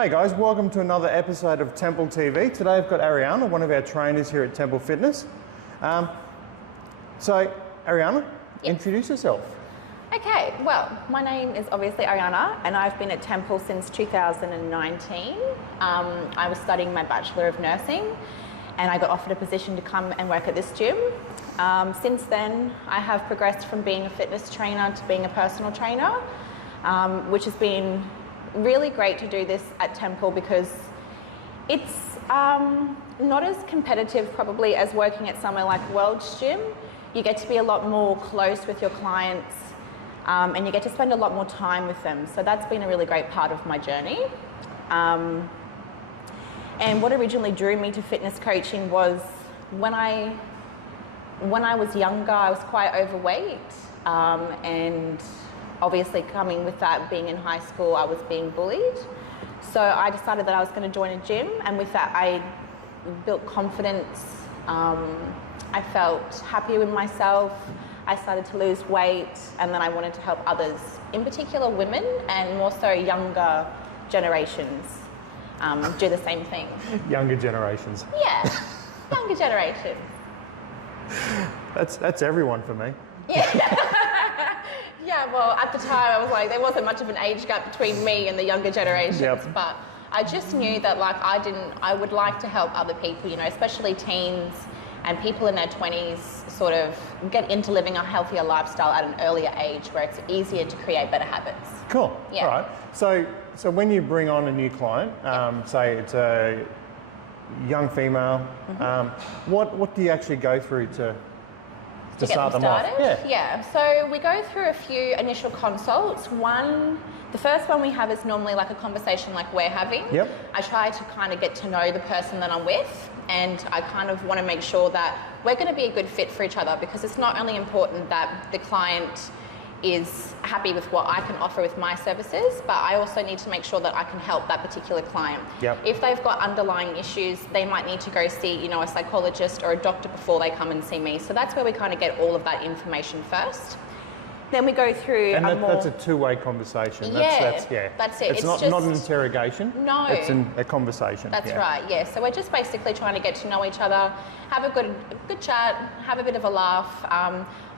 Hey guys, welcome to another episode of Temple TV. Today I've got Ariana, one of our trainers here at Temple Fitness. So Ariana, introduce yourself. Okay, well, my name is obviously Ariana and I've been at Temple since 2019. I was studying my Bachelor of Nursing and I got offered a position to come and work at this gym. Since then, I have progressed from being a fitness trainer to being a personal trainer, which has been really great to do this at Temple because it's not as competitive probably as working at somewhere like World's Gym. You get to be a lot more close with your clients and you get to spend a lot more time with them. So that's been a really great part of my journey. And what originally drew me to fitness coaching was when I was younger, I was quite overweight and obviously coming with that, being in high school, I was being bullied. So I decided that I was going to join a gym, and with that I built confidence. I felt happier with myself. I started to lose weight, and then I wanted to help others, in particular women and more so younger generations, do the same thing. Younger generations. Yeah, younger generations. That's everyone for me. Yeah. Yeah, well, at the time I was like, there wasn't much of an age gap between me and the younger generations, but I just knew that I would like to help other people, you know, especially teens and people in their 20s sort of get into living a healthier lifestyle at an earlier age where it's easier to create better habits. Cool. Yeah. All right. So when you bring on a new client, say it's a young female, what do you actually go through to get them started? Yeah. So we go through a few initial consults. The first one we have is normally like a conversation like we're having. Yep. I try to kind of get to know the person that I'm with, and I kind of want to make sure that we're going to be a good fit for each other, because it's not only important that the client is happy with what I can offer with my services, but I also need to make sure that I can help that particular client. Yep. If they've got underlying issues, they might need to go see, you know, a psychologist or a doctor before they come and see me. So that's where we kind of get all of that information first. Then we go through that's a two-way conversation. That's it. It's not an interrogation. No. It's a conversation. That's right, yeah. So we're just basically trying to get to know each other, have a good chat, have a bit of a laugh.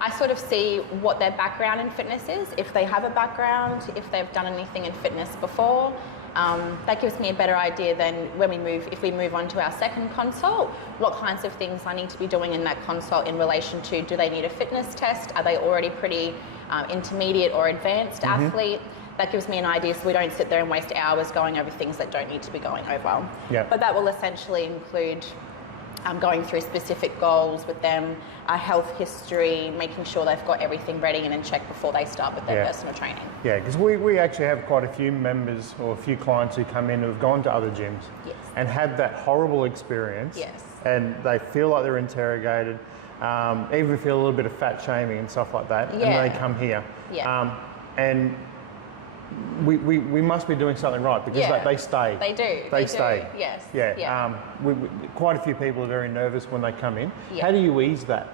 I sort of see what their background in fitness is, if they have a background, if they've done anything in fitness before. That gives me a better idea than if we move on to our second consult, what kinds of things I need to be doing in that consult in relation to, do they need a fitness test? Are they already pretty intermediate or advanced athlete? That gives me an idea so we don't sit there and waste hours going over things that don't need to be going over. Yeah. But that will essentially include going through specific goals with them, a health history, making sure they've got everything ready and in check before they start with their personal training. Yeah, because we actually have quite a few members or a few clients who come in who have gone to other gyms and had that horrible experience. Yes. And they feel like they're interrogated, even feel a little bit of fat shaming and stuff like that, Yeah. and they come here. Yeah. And we must be doing something right, because they stay. They do. They stay. Do. Yes. Yeah. Yeah. Quite a few people are very nervous when they come in. Yeah. How do you ease that?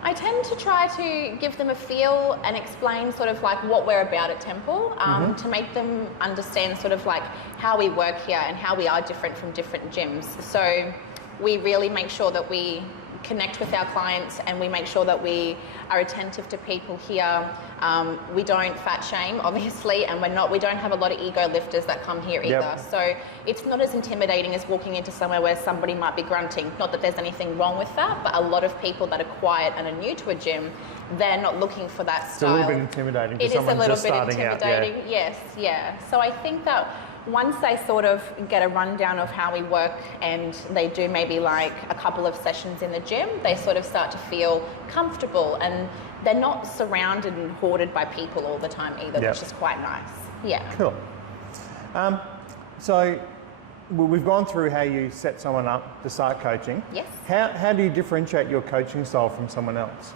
I tend to try to give them a feel and explain sort of like what we're about at Temple, to make them understand sort of like how we work here and how we are different from different gyms. So we really make sure that we connect with our clients and we make sure that we are attentive to people here. We don't fat shame, obviously, and we don't have a lot of ego lifters that come here either. So it's not as intimidating as walking into somewhere where somebody might be grunting. Not that there's anything wrong with that, but a lot of people that are quiet and are new to a gym, they're not looking for that style. It's a little bit intimidating for someone just starting out. Yes, yeah. So I think that once they sort of get a rundown of how we work and they do maybe like a couple of sessions in the gym, they sort of start to feel comfortable and they're not surrounded and hoarded by people all the time either, which is quite nice. Yeah. Cool. So we've gone through how you set someone up to start coaching. Yes. How do you differentiate your coaching style from someone else?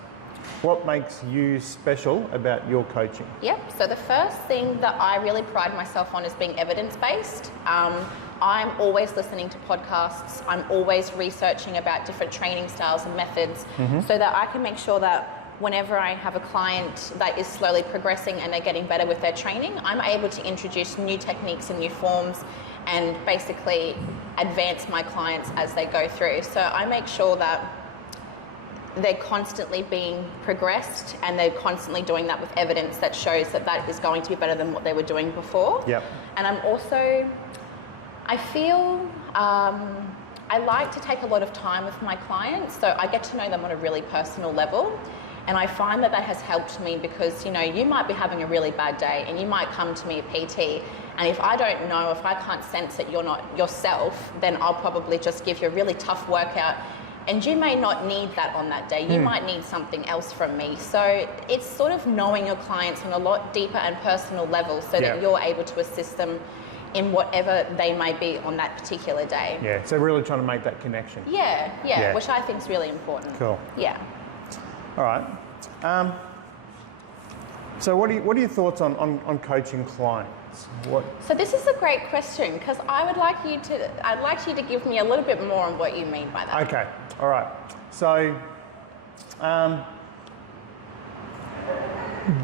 What makes you special about your coaching? Yep, so the first thing that I really pride myself on is being evidence-based. I'm always listening to podcasts. I'm always researching about different training styles and methods so that I can make sure that whenever I have a client that is slowly progressing and they're getting better with their training, I'm able to introduce new techniques and new forms and basically advance my clients as they go through. So I make sure that they're constantly being progressed and they're constantly doing that with evidence that shows that that is going to be better than what they were doing before. Yep. And I'm also, I feel, I like to take a lot of time with my clients, so I get to know them on a really personal level. And I find that that has helped me because, you know, you might be having a really bad day and you might come to me at PT, and if I don't know, if I can't sense that you're not yourself, then I'll probably just give you a really tough workout, and you may not need that on that day. You might need something else from me. So it's sort of knowing your clients on a lot deeper and personal level so that you're able to assist them in whatever they may be on that particular day. Yeah, so really trying to make that connection. Yeah, which I think is really important. Cool. Yeah. All right. So what are your thoughts on coaching clients? So this is a great question because I'd like you to give me a little bit more on what you mean by that. Okay. All right. So,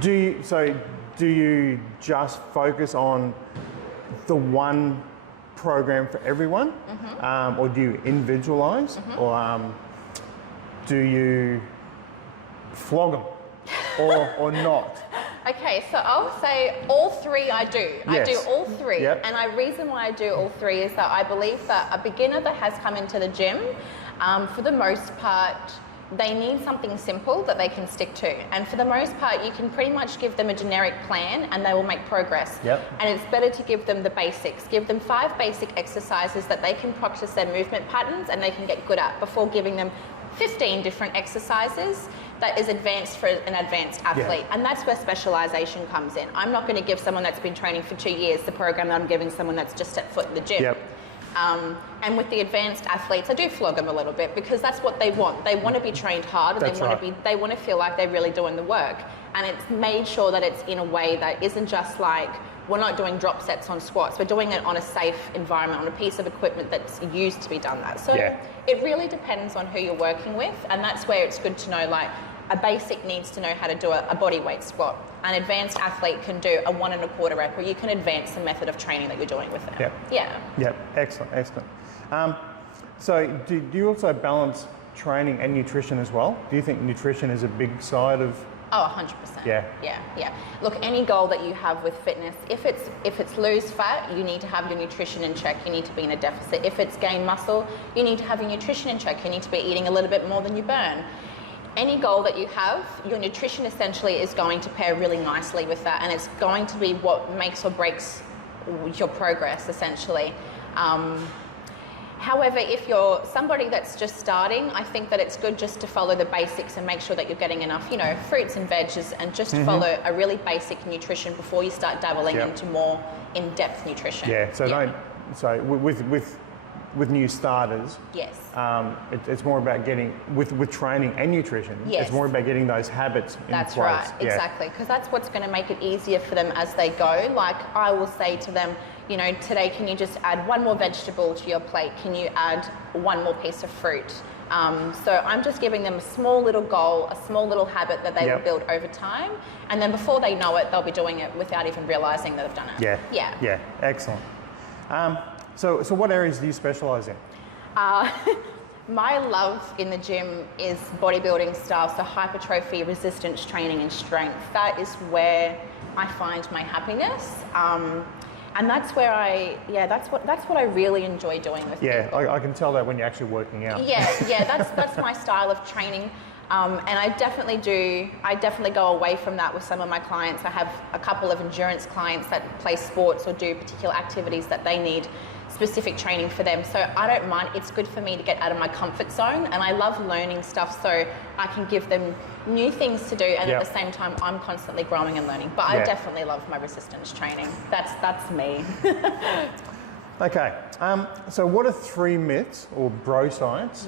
do you just focus on the one program for everyone, or do you individualize, or do you flog them, or not? Okay, so I'll say all three I do. Yes. I do all three. Yep. And the reason why I do all three is that I believe that a beginner that has come into the gym, for the most part, they need something simple that they can stick to. And for the most part, you can pretty much give them a generic plan and they will make progress. Yep. And it's better to give them the basics. Give them 5 basic exercises that they can practice their movement patterns and they can get good at before giving them 15 different exercises that is advanced for an advanced athlete. And that's where specialization comes in. I'm not going to give someone that's been training for 2 years the program that I'm giving someone that's just set foot in the gym. Yep. And with the advanced athletes, I do flog them a little bit because that's what they want. They want to be trained hard and they want to feel like they're really doing the work. And it's made sure that it's in a way that isn't just like, we're not doing drop sets on squats. We're doing it on a safe environment, on a piece of equipment that's used to be done that. So it really depends on who you're working with. And that's where it's good to know, like, a basic needs to know how to do a body weight squat. An advanced athlete can do a 1 1/4 rep, or you can advance the method of training that you're doing with them. Yep. Excellent. So do you also balance training and nutrition as well? Do you think nutrition is a big side of? Oh, 100%. Yeah. Look, any goal that you have with fitness, if it's lose fat, you need to have your nutrition in check. You need to be in a deficit. If it's gain muscle, you need to have your nutrition in check. You need to be eating a little bit more than you burn. Any goal that you have, your nutrition essentially is going to pair really nicely with that, and it's going to be what makes or breaks your progress, essentially. However, if you're somebody that's just starting, I think that it's good just to follow the basics and make sure that you're getting enough, fruits and veggies, and just follow a really basic nutrition before you start dabbling into more in-depth nutrition. So with new starters, it's more about getting with training and nutrition. It's more about getting those habits in place. That's right, exactly, because that's what's going to make it easier for them as they go. Like, I will say to them, today, can you just add 1 more vegetable to your plate? Can you add 1 more piece of fruit? So I'm just giving them a small little goal, a small little habit that they will build over time, and then before they know it, they'll be doing it without even realizing that they've done it. Yeah. Excellent. So what areas do you specialize in? My love in the gym is bodybuilding style, so hypertrophy, resistance training, and strength. That is where I find my happiness, and that's where that's what I really enjoy doing with people. I can tell that when you're actually working out. That's my style of training. And I definitely go away from that with some of my clients. I have a couple of endurance clients that play sports or do particular activities that they need specific training for them. So I don't mind. It's good for me to get out of my comfort zone, and I love learning stuff so I can give them new things to do, and at the same time I'm constantly growing and learning. But I definitely love my resistance training. That's me. Okay. So what are 3 myths or bro science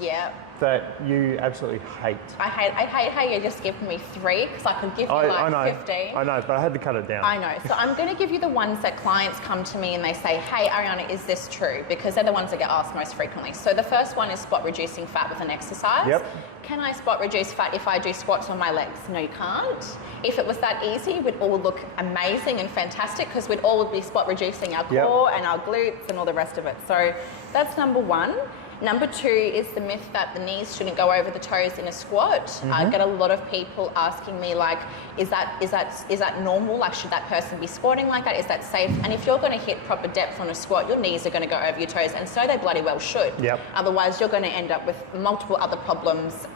that you absolutely hate? I hate how you just given me 3 because I could give you like 15. I know, but I had to cut it down. I know. So I'm going to give you the ones that clients come to me and they say, hey, Ariana, is this true? Because they're the ones that get asked most frequently. So the first one is spot reducing fat with an exercise. Yep. Can I spot reduce fat if I do squats on my legs? No, you can't. If it was that easy, we'd all look amazing and fantastic because we'd all be spot reducing our core and our glutes and all the rest of it. So that's number 1. Number 2 is the myth that the knees shouldn't go over the toes in a squat. I get a lot of people asking me like, is that normal? Like, should that person be squatting like that? Is that safe? And if you're going to hit proper depth on a squat, your knees are going to go over your toes, and so they bloody well should. Yep. Otherwise, you're going to end up with multiple other problems,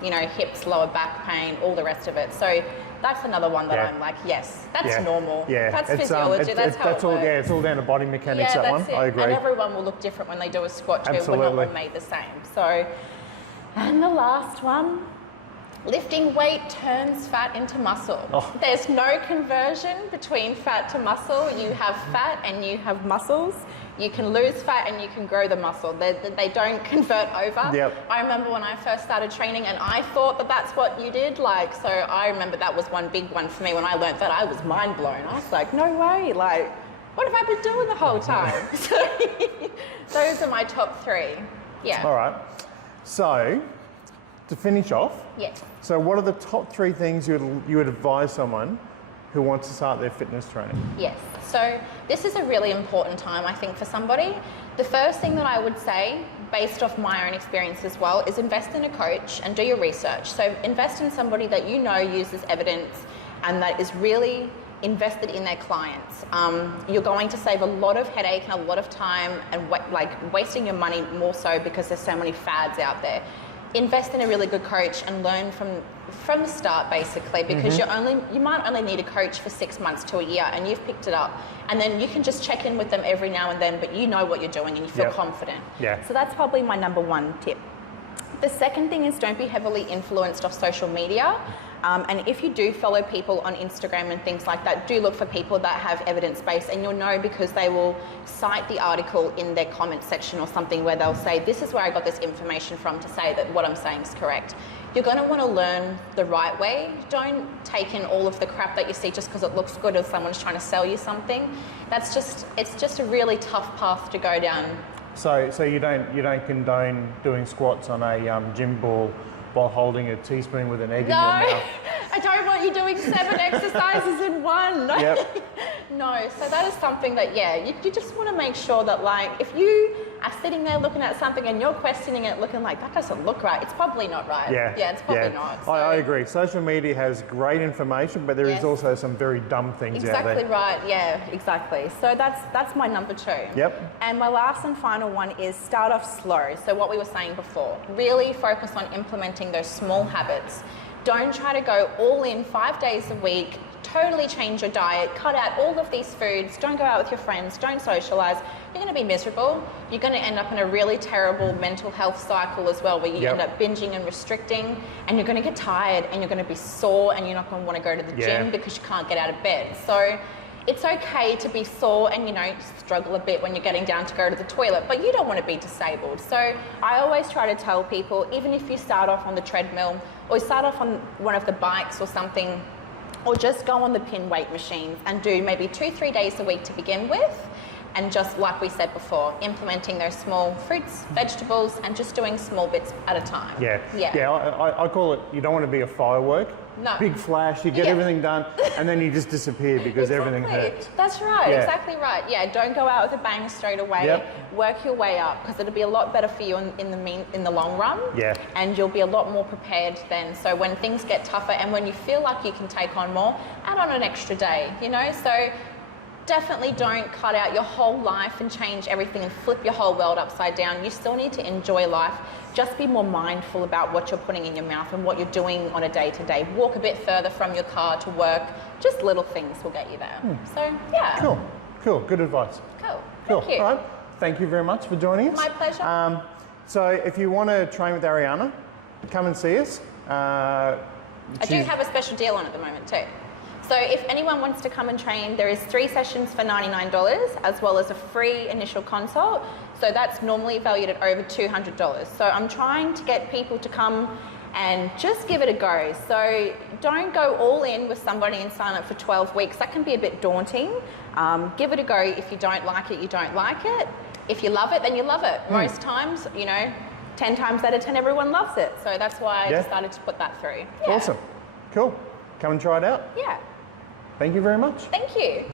you know, hips, lower back pain, all the rest of it. So that's another one that I'm like, yes, that's normal. Yeah, that's physiology. That's how it works. Yeah, it's all down to body mechanics. That one, it. I agree. And everyone will look different when they do a squat too. Absolutely. We're not all made the same. So, and the last one, lifting weight turns fat into muscle. Oh. There's no conversion between fat to muscle. You have fat and you have muscles. You can lose fat and you can grow the muscle. They don't convert over. Yep. I remember when I first started training and I thought that that's what you did. Like, so I remember that was one big one for me. When I learned that, I was mind blown. I was like, no way. Like, what have I been doing the whole time? So those are my top 3. Yeah. All right. So to finish off. Yes. So what are the top 3 things you would advise someone who wants to start their fitness training? Yes. So this is a really important time, I think, for somebody. The first thing that I would say, based off my own experience as well, is invest in a coach and do your research. So invest in somebody that you know uses evidence and that is really invested in their clients. You're going to save a lot of headache and a lot of time and wasting your money more so because there's so many fads out there. Invest in a really good coach and learn from the start, basically, because you might only need a coach for 6 months to a year and you've picked it up, and then you can just check in with them every now and then, but you know what you're doing and you feel confident. Yeah. So that's probably my number 1 tip. The second thing is don't be heavily influenced off social media. And if you do follow people on Instagram and things like that, do look for people that have evidence-based, and you'll know because they will cite the article in their comment section or something where they'll say, this is where I got this information from to say that what I'm saying is correct. You're going to want to learn the right way. Don't take in all of the crap that you see just because it looks good or someone's trying to sell you something. It's just a really tough path to go down. So you don't condone doing squats on a gym ball while holding a teaspoon with an egg in your mouth? No, I don't want you doing 7 exercises in one. Yep. No, so that is something that, you just want to make sure that, like, if you are sitting there looking at something and you're questioning it, looking like, that doesn't look right, it's probably not right. Yeah, it's probably not. So. I agree. Social media has great information, but there is also some very dumb things out there. Exactly right, yeah, exactly. So that's my number 2. Yep. And my last and final one is start off slow. So what we were saying before, really focus on implementing those small habits. Don't try to go all in 5 days a week, totally change your diet, cut out all of these foods, don't go out with your friends, don't socialize. You're going to be miserable. You're going to end up in a really terrible mental health cycle as well, where you end up binging and restricting, and you're going to get tired and you're going to be sore and you're not going to want to go to the gym because you can't get out of bed. So it's okay to be sore and, struggle a bit when you're getting down to go to the toilet, but you don't want to be disabled. So I always try to tell people, even if you start off on the treadmill or you start off on one of the bikes or something, or just go on the pin weight machines and do maybe 2-3 days a week to begin with. And just like we said before, implementing those small fruits, vegetables, and just doing small bits at a time. I call it, you don't want to be a firework. No. Big flash, you get everything done, and then you just disappear because everything hurts. That's right, exactly right. Yeah, don't go out with a bang straight away. Work your way up, because it'll be a lot better for you in the long run. Yeah. And you'll be a lot more prepared then. So when things get tougher and when you feel like you can take on more, add on an extra day, So definitely don't cut out your whole life and change everything and flip your whole world upside down. You still need to enjoy life. Just be more mindful about what you're putting in your mouth and what you're doing on a day-to-day. Walk a bit further from your car to work. Just little things will get you there. So, yeah. Cool. Good advice. Cool. Thank you. All right. Thank you very much for joining us. My pleasure. So if you want to train with Ariana, come and see us. I do have a special deal on at the moment too. So if anyone wants to come and train, there is 3 sessions for $99 as well as a free initial consult. So that's normally valued at over $200. So I'm trying to get people to come and just give it a go. So don't go all in with somebody and sign up for 12 weeks. That can be a bit daunting. Give it a go. If you don't like it, you don't like it. If you love it, then you love it. Most times, 10 times out of 10, everyone loves it. So that's why I decided to put that through. Yeah. Awesome. Cool. Come and try it out. Yeah. Thank you very much. Thank you.